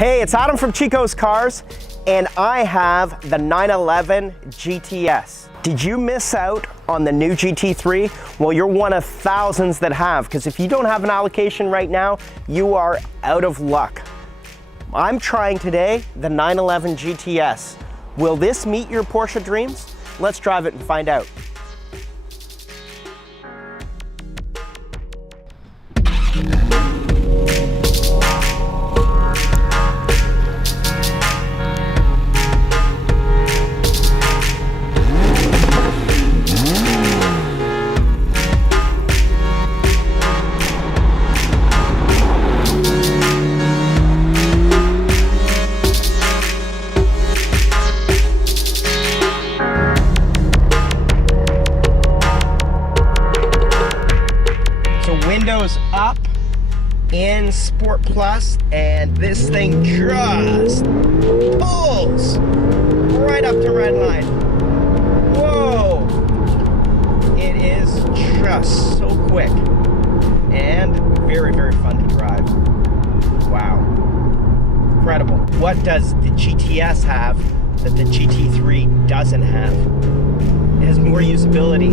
Hey, it's Adam from Chico's Cars, and I have the 911 GTS. Did you miss out on the new GT3? Well, you're one of thousands that have, because if you don't have an allocation right now, you are out of luck. I'm trying today the 911 GTS. Will this meet your Porsche dreams? Let's drive it and find out. Windows up in Sport Plus, and this thing just pulls right up to red line. Whoa! It is just so quick and very, very fun to drive. Wow. Incredible. What does the GTS have that the GT3 doesn't have? It has more usability.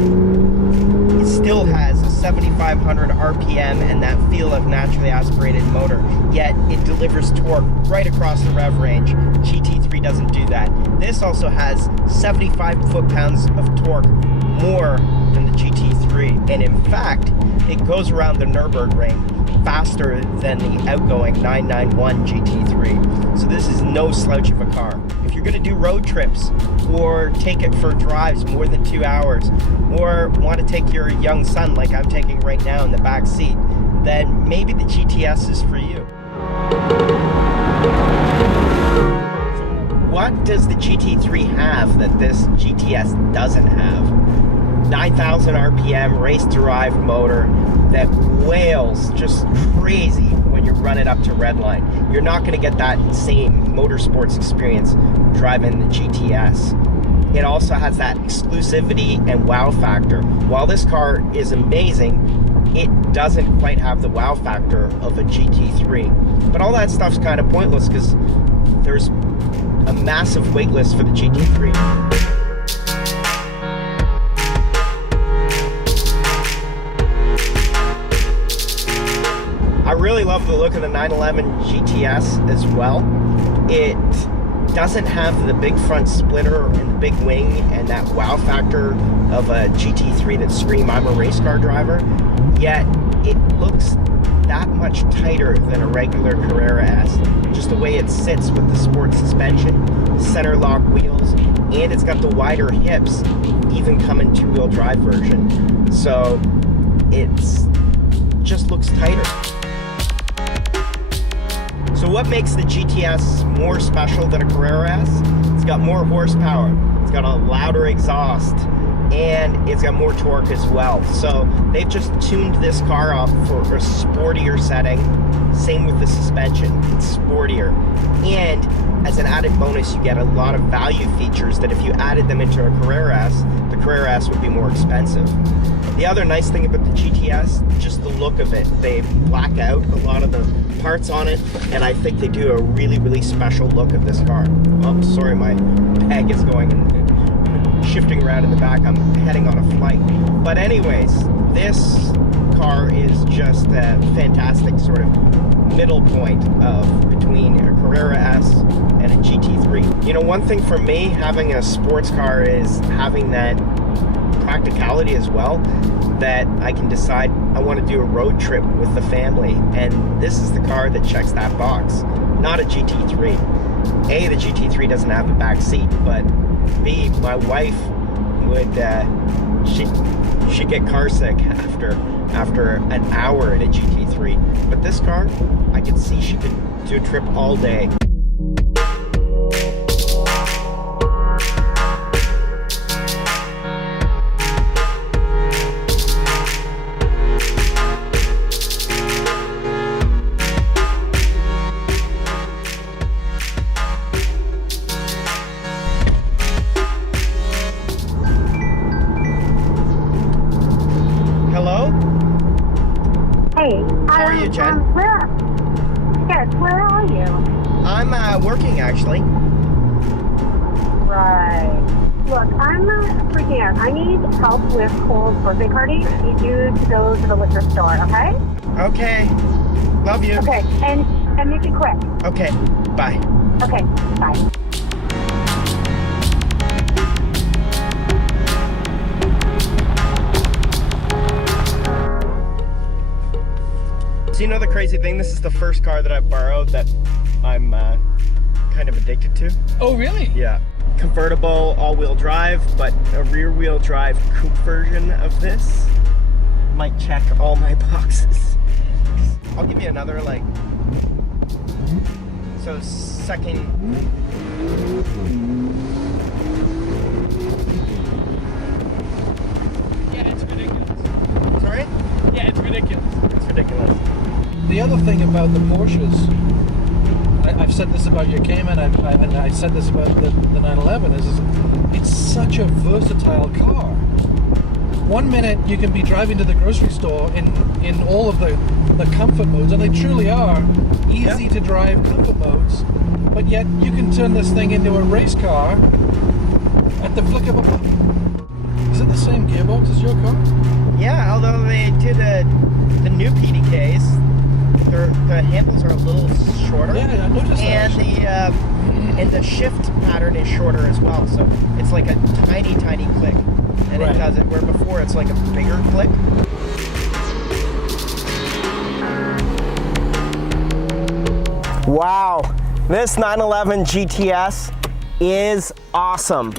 It still has a 7,500 RPM and that feel of naturally aspirated motor, yet it delivers torque right across the rev range. GT3 doesn't do that. This also has 75 foot-pounds of torque more than the GT3, and in fact, it goes around the Nürburgring faster than the outgoing 991 GT3. So this is no slouch of a car. If you're going to do road trips or take it for drives more than 2 hours, or want to take your young son like I'm taking right now in the back seat, then maybe the GTS is for you. What does the GT3 have that this GTS doesn't have? 9,000 RPM race-derived motor that wails just crazy when you run it up to redline. You're not going to get that same motorsports experience driving the GTS. It also has that exclusivity and wow factor. While this car is amazing, it doesn't quite have the wow factor of a GT3. But all that stuff's kind of pointless because there's a massive wait list for the GT3. I really love the look of the 911 GTS as well. It doesn't have the big front splitter and the big wing and that wow factor of a GT3 that scream I'm a race car driver, yet it looks that much tighter than a regular Carrera S. Just the way it sits with the sport suspension, center lock wheels, and it's got the wider hips, even coming two-wheel drive version. So it's just looks tighter. So what makes the GTS more special than a Carrera S? It's got more horsepower, it's got a louder exhaust, and it's got more torque as well. So they've just tuned this car up for a sportier setting. Same with the suspension, it's sportier. And as an added bonus, you get a lot of value features that if you added them into a Carrera S, the Carrera S would be more expensive. The other nice thing about the GTS, just the look of it. They black out a lot of the parts on it, and I think they do a really, really special look of this car. Oh, sorry, my bag is going and shifting around in the back. I'm heading on a flight. But anyways, this car is just a fantastic sort of middle point of between a Carrera S and a GT3. You know, one thing for me, having a sports car is having that practicality as well, that I can decide I want to do a road trip with the family, and this is the car that checks that box. Not a GT3. A, the GT3 doesn't have a back seat, but B, my wife would she'd get car sick after an hour in a GT3. But this car, I could see she could do a trip all day. How are you, Jen? Where are you? not working, actually. Right. Look, I'm freaking out. I need help with Cole's birthday party. I need you to go to the liquor store, okay? Okay. Love you. Okay, and make it quick. Okay. Bye. Okay, bye. So you know the crazy thing? This is the first car that I borrowed that I'm kind of addicted to. Oh, really? Yeah. Convertible, all-wheel drive, but a rear-wheel drive coupe version of this might check all my boxes. I'll give you another, like, so second. Yeah, it's ridiculous. Sorry? Yeah, it's ridiculous. It's ridiculous. The other thing about the Porsches, I've said this about your Cayman, and I said this about the 911, is it's such a versatile car. One minute you can be driving to the grocery store in all of the comfort modes, and they truly are easy to drive comfort modes, but yet you can turn this thing into a race car at the flick of a button. Is it the same gearbox as your car? Yeah, although they did the new PDKs, the handles are a little shorter. Yeah, I noticed that. And the shift pattern is shorter as well, so it's like a tiny click, and Right. it does it where before it's like a bigger click. Wow, this 911 GTS is awesome.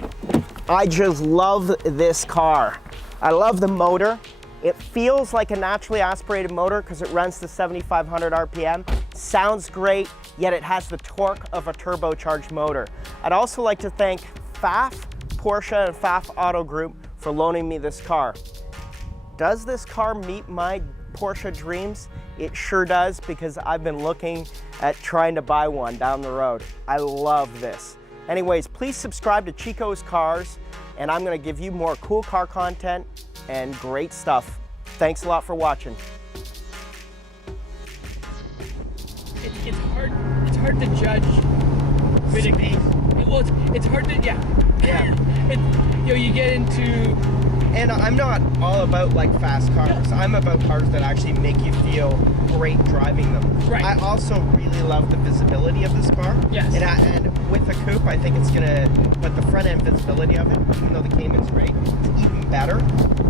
I just love this car. I love the motor. It feels like a naturally aspirated motor because it runs to 7,500 RPM. Sounds great, yet it has the torque of a turbocharged motor. I'd also like to thank Pfaff, Porsche, and Pfaff Auto Group for loaning me this car. Does this car meet my Porsche dreams? It sure does, because I've been looking at trying to buy one down the road. I love this. Anyways, please subscribe to Chico's Cars, and I'm gonna give you more cool car content and great stuff. Thanks a lot for watching. It's hard to judge critically. Well, it's hard to, yeah. You get into... And I'm not all about like fast cars. I'm about cars that actually make you feel great driving them. Right. I also really love the visibility of this car. Yes. And with the coupe, I think it's gonna, but the front end visibility of it, even though the Cayman's great, it's even better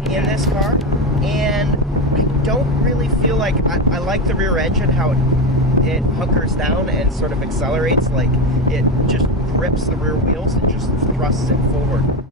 in this car. And I don't really feel like, I like the rear engine, how it hunkers down and sort of accelerates, like it just grips the rear wheels and just thrusts it forward.